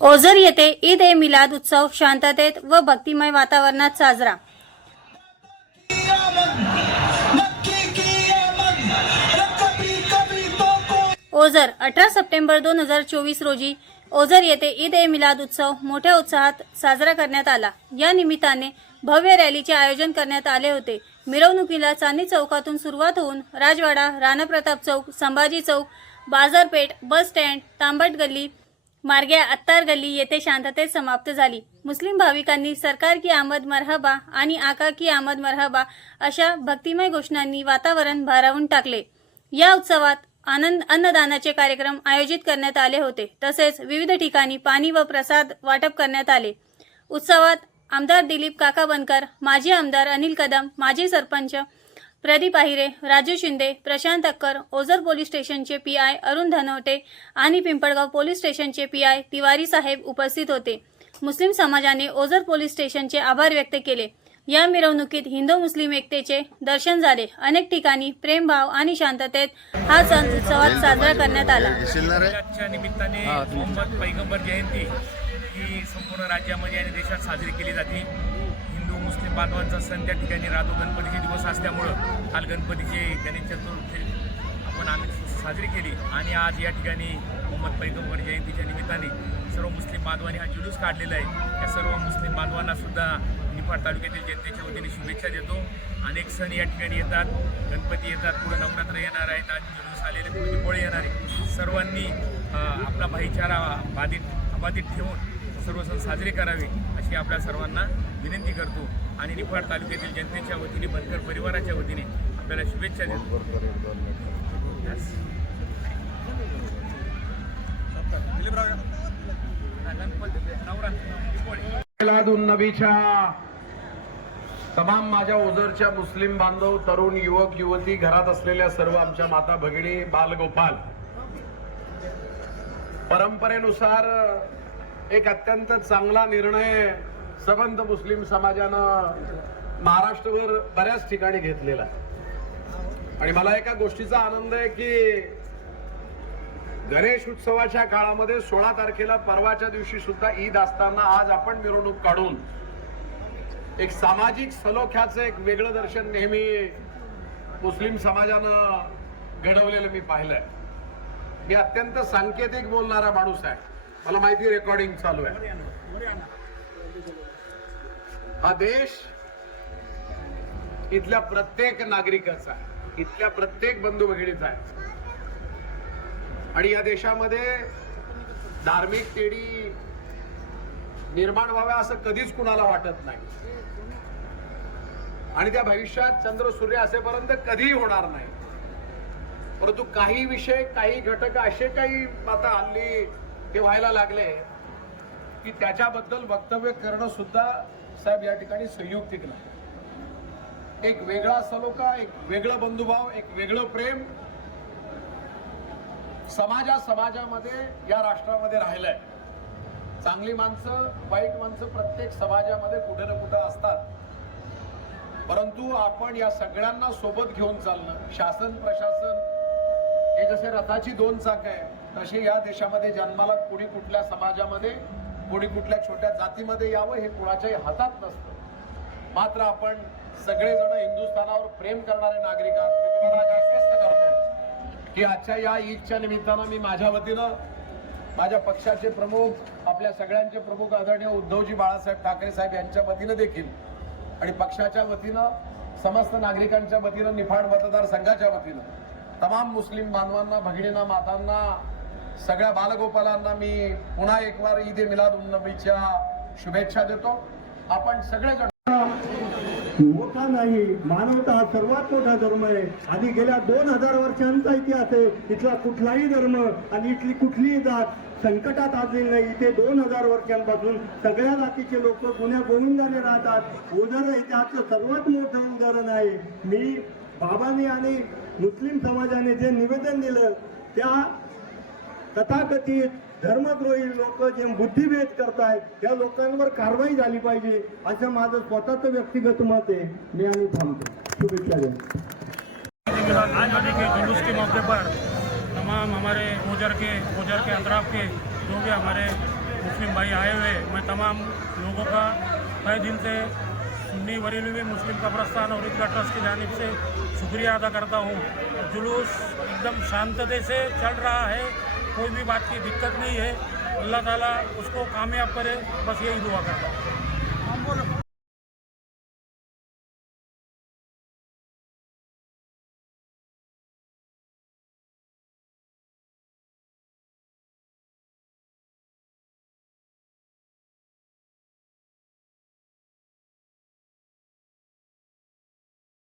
ओझर येथे ईद ए मिलाद उत्सव शांततेत व भक्तिमय वातावरणात साजरा. ओझर अठरा सप्टेंबर दोन हजार चोवीस रोजी ओझर येथे ईद ए मिलाद उत्सव मोठ्या उत्साहात साजरा करण्यात आला. या निमित्ताने भव्य रॅलीचे आयोजन करण्यात आले होते. मिरवणुकीला चांदी चौकातून सुरुवात होऊन राजवाडा राणाप्रताप चौक संभाजी चौक बाजारपेठ बस स्टँड तांबट गल्ली मार्गे अत्तार गल्ली येथे शांततेत समाप्त झाली. मुस्लिम भाविकांनी सरकार की आमद मरहबा आणि आका की आमद मरहबा अशा भक्तिमय घोषणांनी वातावरण भारावून टाकले. या उत्सवात आनंद अन्नदानाचे कार्यक्रम आयोजित करण्यात आले होते. तसेच विविध ठिकाणी पाणी व प्रसाद वाटप करण्यात आले. उत्सवात आमदार दिलीप काका बनकर माजी आमदार अनिल कदम माजी सरपंच प्रदीप आहिरे राजू शिंदे प्रशांत अक्कर ओझर पोलीस स्टेशनचे पी आय अरुण धनवटे आणि पिंपळगाव पोलीस स्टेशनचे पी आय तिवारी साहेब उपस्थित होते. मुस्लिम समाजाने ओझर पोलीस स्टेशनचे आभार व्यक्त केले. या मिरवणुकीत हिंदू मुस्लिम एकतेचे दर्शन झाले. अनेक ठिकाणी प्रेमभाव आणि शांततेत हा सण उत्सवात साजरा करण्यात आला. आजच्या निमित्ताने मोहम्मद पैगंबर जयंती ही संपूर्ण राज्यामध्ये आणि देशात साजरी केली जाते. मुस्लिम बांधवांचा सण त्या ठिकाणी राहतो. गणपतीचे दिवस असल्यामुळं काल गणपतीचे गणेश चतुर्थी आपण आम्ही साजरी केली. आणि आज या ठिकाणी मोहम्मद पैगंबर जयंतीच्या निमित्ताने सर्व मुस्लिम बांधवांनी हा जुलूस काढलेला आहे. या सर्व मुस्लिम बांधवांना सुद्धा निफाड तालुक्यातील जनतेच्या वतीने शुभेच्छा देतो. अनेक सण या ठिकाणी येतात. गणपती येतात. पुढे नवरात्र येणार आहेत. आज जुलूस आलेले. पुढे दिवाळी येणार आहे. सर्वांनी आपला भाईचारा बाधित अबाधित ठेवून सर्व सण साजरे करावे अशी आपल्या सर्वांना विनंती करतो. आणि निफाड तालुक्यातील जनतेच्या वतीने बनकर परिवाराच्या वतीने आपल्याला शुभेच्छा देतो. नबीच्या तमाम माझ्या ओझरच्या मुस्लिम बांधव तरुण युवक युवती घरात असलेल्या सर्व आमच्या माता भगिनी बालगोपाल. परंपरेनुसार एक अत्यंत चांगला निर्णय सबंध मुस्लिम समाजानं महाराष्ट्रभर बऱ्याच ठिकाणी घेतलेला आहे. आणि मला एका गोष्टीचा आनंद आहे की गणेश उत्सवाच्या काळामध्ये सोळा तारखेला परवाच्या दिवशी सुद्धा ईद असताना आज आपण मिरवणूक काढून एक सामाजिक सलोख्याचं एक वेगळं दर्शन नेहमी मुस्लिम समाजानं घडवलेलं मी पाहिलंय. मी अत्यंत सांकेतिक बोलणारा माणूस आहे. मला माहिती रेकॉर्डिंग चालू आहे. हा देश इथल्या प्रत्येक नागरिकाचा आहे इथल्या प्रत्येक बंधू भगिनीचा आहे. आणि या देशामध्ये धार्मिक तेढी निर्माण व्हाव्या असं कधीच कुणाला वाटत नाही. आणि त्या भविष्यात चंद्र सूर्य असेपर्यंत कधीही होणार नाही. परंतु काही विषय काही घटक असे काही आता हल्ली हे व्हायला लागले की त्याच्याबद्दल वक्तव्य करणं सुद्धा साहेब या ठिकाणी संयुक्तिक नाही. एक वेगळा सलोखा एक वेगळं बंधुभाव एक वेगळं प्रेम समाजा समाजामध्ये या राष्ट्रामध्ये राहिलंय. चांगली माणसं वाईट माणसं प्रत्येक समाजामध्ये कुठे ना कुठं असतात. परंतु आपण या सगळ्यांना सोबत घेऊन चालणं शासन प्रशासन हे जसे रथाची दोन चाक आहे तसे या देशामध्ये जन्माला कोणी कुठल्या समाजामध्ये कोणी कुठल्या छोट्या जातीमध्ये यावं हे कुणाच्याही हातात नसतं. मात्र आपण सगळेजण हिंदुस्थानावर प्रेम करणारे नागरिक आहात. आश्वस्त करतो की आजच्या या ईदच्या निमित्तानं मी माझ्या वतीनं माझ्या पक्षाचे प्रमुख आपल्या सगळ्यांचे प्रमुख आदरणीय उद्धवजी बाळासाहेब ठाकरे साहेब यांच्या वतीनं देखील आणि पक्षाच्या वतीनं समस्त नागरिकांच्या वतीनं निफाड मतदारसंघाच्या वतीनं तमाम मुस्लिम बांधवांना भगिनींना मातांना सगळ्या बालगोपालांना मी पुन्हा एक वार ईद मिलाद उन नबीच्या शुभेच्छा देतो. आपण सगळेजण मोठा नाही मानवता हा सर्वात मोठा धर्म आहे. आणि गेल्या दोन हजार वर्षांचा इतिहास आहे. इथला कुठलाही धर्म आणि इथली कुठलीही जात संकटात आलेली नाही. इथे दोन हजार वर्षांपासून सगळ्या जातीचे लोक गुन्ह्या गोविंदाने राहतात. उदाहरण इतिहासचं सर्वात मोठं उदाहरण आहे. मी बाबांनी आणि मुस्लिम समाजाने जे निवेदन दिलं त्या तथाकथित धर्मद्रोही लोक जे बुद्धिभेद करतायत, त्या लोकांवर कारवाई झाली पाहिजे, असं माझं स्वतःचं व्यक्तिगत मत आहे. मी आणि थांबतो. शुभेच्छा आज आने के जुलूस के मौके पर तमाम हमारे ओजर के ओजर के अतराफ के, जो भी हमारे मुस्लिम भाई आए हुए मैं तमाम लोगों का तय दिल से सुन्नी बरेली मुस्लिम कब्रस्तान और ईदगाह ट्रस्ट की जानिब से शुक्रिया अदा करता हूँ। जुलूस एकदम शांतते से चल रहा है। कोई भी बात की दिक्कत नहीं है। अल्लाह ताला उसको कामयाब करे। बस यही दुआ करता हूँ।